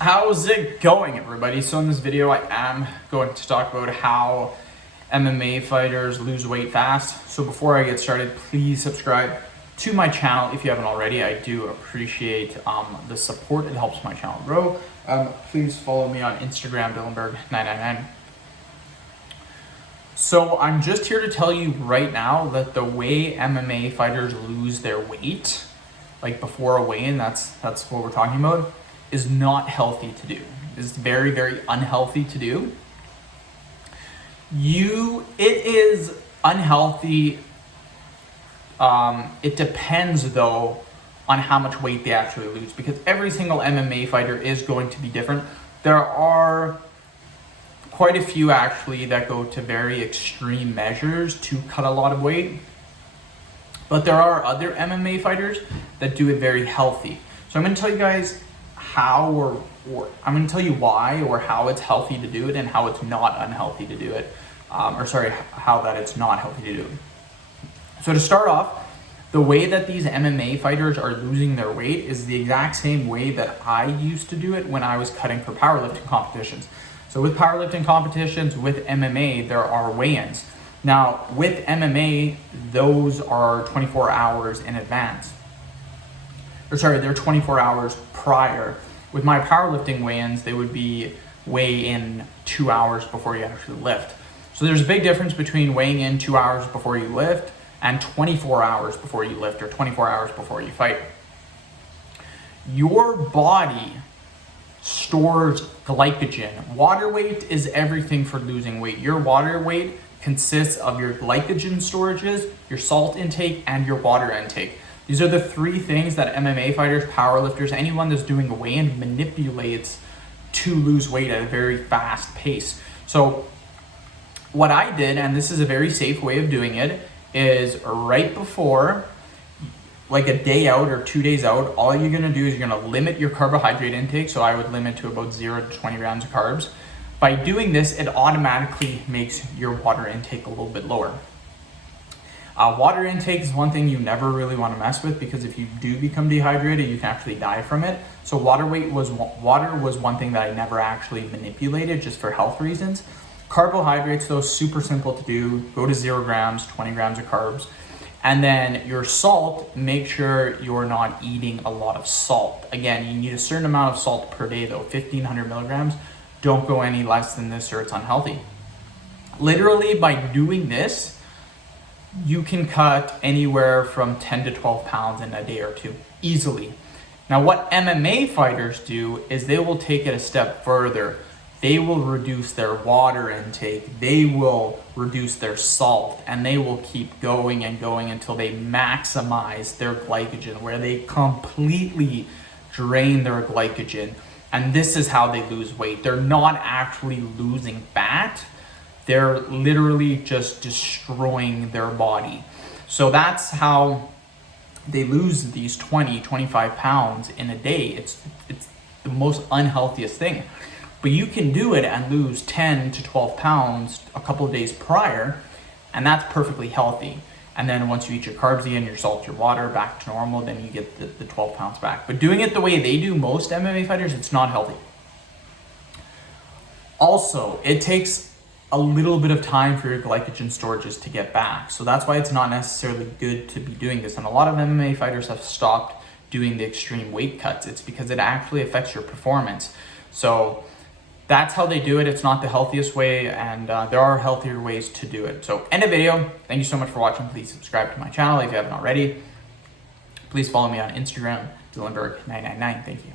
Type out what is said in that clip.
How's it going, everybody? So in this video, I am going to talk about how MMA fighters lose weight fast. So before I get started, please subscribe to my channel if you haven't already. I do appreciate the support. It helps my channel grow. Please follow me on Instagram, Dillenberg999. So I'm just here to tell you right now that the way MMA fighters lose their weight, like before a weigh-in, that's what we're talking about, is not healthy to do. It's very, very unhealthy to do. It is unhealthy. It depends though on how much weight they actually lose, because every single MMA fighter is going to be different. There are quite a few actually that go to very extreme measures to cut a lot of weight. But there are other MMA fighters that do it very healthy. So I'm going to tell you guys how or I'm going to tell you why or how it's healthy to do it and how it's not unhealthy to do it. How that it's not healthy to do it. So to start off, the way that these MMA fighters are losing their weight is the exact same way that I used to do it when I was cutting for powerlifting competitions. So with powerlifting competitions, with MMA, there are weigh-ins. Now, with MMA, those are 24 hours in advance. They're 24 hours prior. With my powerlifting weigh-ins, they would be weigh in 2 hours before you actually lift. So there's a big difference between weighing in 2 hours before you lift and 24 hours before you lift or 24 hours before you fight. Your body stores glycogen. Water weight is everything for losing weight. Your water weight consists of your glycogen storages, your salt intake, and your water intake. These are the three things that MMA fighters, powerlifters, anyone that's doing a weigh-in manipulates to lose weight at a very fast pace. So what I did, and this is a very safe way of doing it, is right before, like a day out or 2 days out, all you're gonna do is you're gonna limit your carbohydrate intake. So I would limit to about 0 to 20 grams of carbs. By doing this, it automatically makes your water intake a little bit lower. Water intake is one thing you never really want to mess with, because if you do become dehydrated, you can actually die from it. So water was one thing that I never actually manipulated, just for health reasons. Carbohydrates, though, super simple to do. Go to 0 grams, 20 grams of carbs. And then your salt, make sure you're not eating a lot of salt. Again, you need a certain amount of salt per day, though, 1,500 milligrams. Don't go any less than this or it's unhealthy. Literally, by doing this, you can cut anywhere from 10 to 12 pounds in a day or two, easily. Now, what MMA fighters do is they will take it a step further. They will reduce their water intake, they will reduce their salt, and they will keep going and going until they maximize their glycogen, where they completely drain their glycogen. And this is how they lose weight. They're not actually losing fat. They're literally just destroying their body. So that's how they lose these 20, 25 pounds in a day. It's the most unhealthiest thing. But you can do it and lose 10 to 12 pounds a couple of days prior, and that's perfectly healthy. And then once you eat your carbs in, your salt, your water back to normal, then you get the 12 pounds back. But doing it the way they do most MMA fighters, it's not healthy. Also, it takes a little bit of time for your glycogen storages to get back. So that's why it's not necessarily good to be doing this. And a lot of MMA fighters have stopped doing the extreme weight cuts. It's because it actually affects your performance. So that's how they do it. It's not the healthiest way, and there are healthier ways to do it. So end of video. Thank you so much for watching. Please subscribe to my channel if you haven't already. Please follow me on Instagram, Dillenberg999. Thank you.